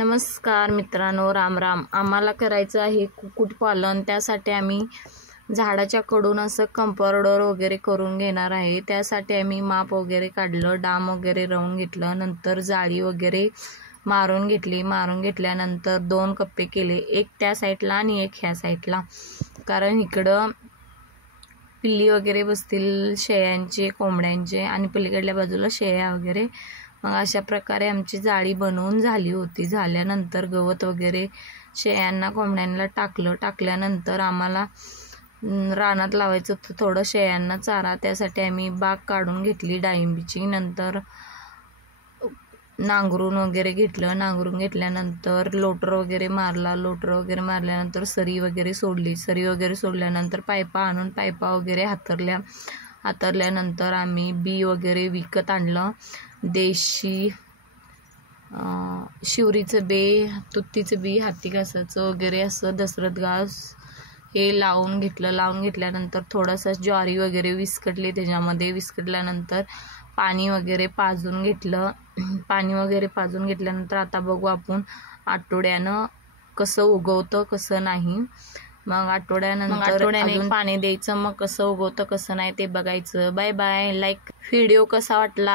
नमस्कार मित्रांनो, राम राम. आम्हाला करायचं आहे कुक्कुटपालन. त्यासाठी आम्ही झाडाच्या कडून असं कंपाऊंडर वगैरे करून घेणार आहे. त्यासाठी आम्ही माप वगैरे काढलं, डाम वगैरे रवून घेतलं, नंतर जाळी वगैरे मारून घेतली. मारून घेतल्यानंतर 2 कप्पे केले, एक त्या साईडला आणि एक ह्या साईडला, कारण इकडं पिल्ली वगैरे बसतील शेळ्यांचे, कोंबड्यांचे, आणि पलीकडल्या बाजूला शेळ्या वगैरे. मग अशा प्रकारे आमची जाळी बनवून झाली होती. झाल्यानंतर गवत वगैरे शेळ्यांना, कोंबड्यांना टाकल्यानंतर आम्हाला रानात लावायचं होतं थोडं शेळ्यांना चारा. त्यासाठी आम्ही बाग काढून घेतली डाळिंबीची. नंतर नांगरून वगैरे घेतलं. नांगरून घेतल्यानंतर लोटर वगैरे मारला. लोटर वगैरे मारल्यानंतर सरी वगैरे सोडली. सरी वगैरे सोडल्यानंतर पायपा आणून पायपा वगैरे हातरल्यानंतर आम्ही बी वगैरे विकत आणलं. देशी शिवरीचं बी, तुत्तीचं बी, हाती घासाचं वगैरे असं दसरथ घास हे लावून घेतलं. लावून घेतल्यानंतर थोडंसं ज्वारी वगैरे विस्कटली त्याच्यामध्ये. विस्कटल्यानंतर पाणी वगैरे पाजून घेतलं. पाणी वगैरे पाजून घेतल्यानंतर आता बघू आपण आठवड्यानं कसं उगवतं कसं नाही. मग आठवड्याने पाणी द्यायचं. मग कसं उगवतं कसं नाही ते बघायचं. Bye bye. व्हिडिओ कसा वाटला